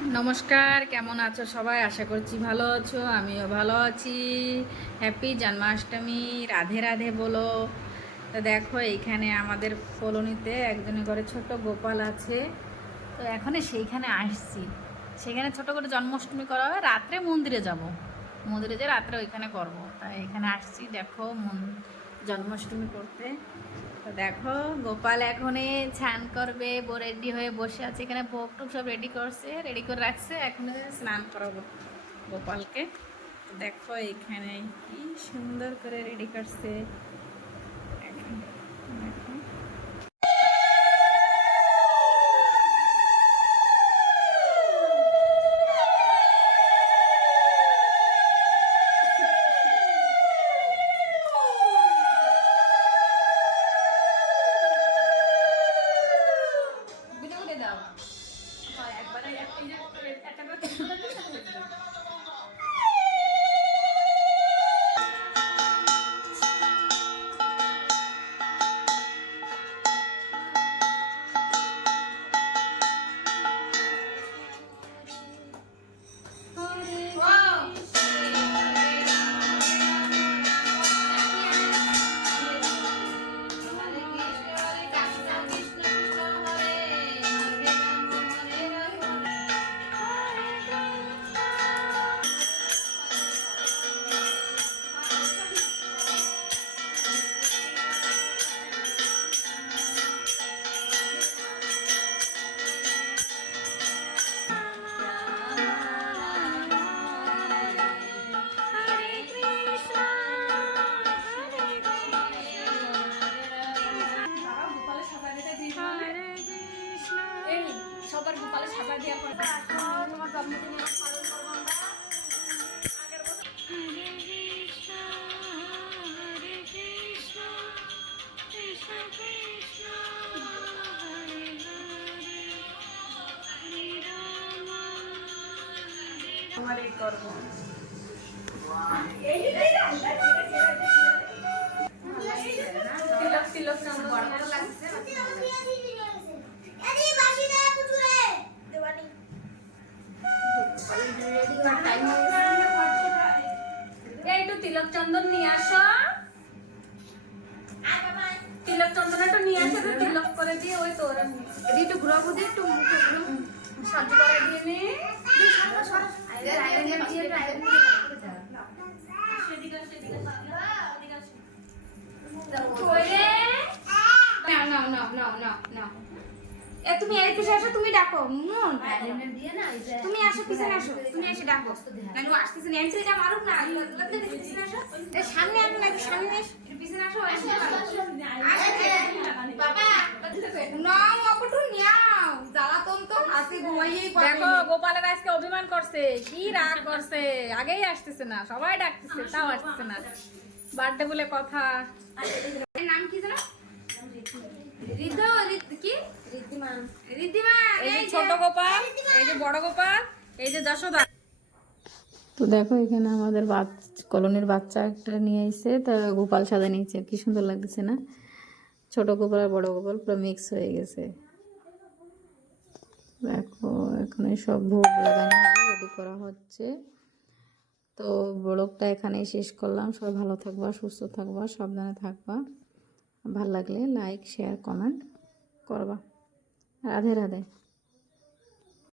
নমস্কার, কেমন আছো সবাই? আশা করছি ভালো আছো, আমিও ভালো আছি। হ্যাপি জন্মাষ্টমী, রাধে রাধে বলো। তো দেখো, এইখানে আমাদের কলোনিতে একজনের ঘরে ছোট গোপাল আছে। তো এখন সেইখানে আসছি, সেখানে ছোট করে জন্মাষ্টমী করা হবে। রাত্রে মন্দিরে যাব, মন্দিরে যে রাত্রে ওইখানে করব। তাই এখানে আসছি, দেখো জন্মাষ্টমী করতে। তো দেখো, গোপাল এখনই স্নান করবে, রেডি হয়ে বসে আছে। এখানে ভোগ টুক সব রেডি করছে, রেডি করে রাখছে। এখন স্নান করাবো গোপালকে। তো দেখো, এখানে কি সুন্দর করে রেডি করছে। এখন দেখো, দাও একবারে একটা করে সবার গোপালে সাজা দিয়ে তোমার জন্মদিনে পালন করবো আমরা। আমারই করবো তিলক তিলক বড় বড় লাগছে। একটু তিলক চন্দন নিয়ে আসো, তিলক চন্দন একটু নিয়ে আসো, তিলক করে দিয়ে ওই তোর একটু ঘুরাবো দিয়ে একটু সাহায্য করে দিয়ে নি। তুমি এর পিছনে আসো, তুমি ডাকো তুমি আসো, পিছনে আসো, তুমি এসে ডাকো। নাকি আসতেছে না, এন্ট্রিটা মারুক না, পিছনে আসো। সামনে আসো, নাকি সামনে পিছনে আসো। দেখো, গোপালের আজকে অভিমান করছে, কি রাগ করছে। আগেই আসতেছে না, সবাই ডাকতেছে, তাও আসতেছে না। বার্থডে বলে কথা। নাম কি জানো? ছোট গোপাল, এই যে বড় গোপাল, এই যে যশোদা। তো দেখো, এখানে আমাদের কলোনির বাচ্চা একটা নিয়ে এসে তার গোপাল সাজা নিয়েছে। কি সুন্দর লাগতেছে না? ছোট গোপাল আর বড় গোপাল পুরো মিক্স হয়ে গেছে। দেখো, এখানে সব ভোগ লাগানো হবে, রেডি করা হচ্ছে। তো ব্লগটা এখানেই শেষ করলাম। সবাই ভালো থাকবা, সুস্থ থাকবা, সাবধানে থাকবা। ভালো লাগলে লাইক, শেয়ার, কমেন্ট করবা। রাধে রাধে।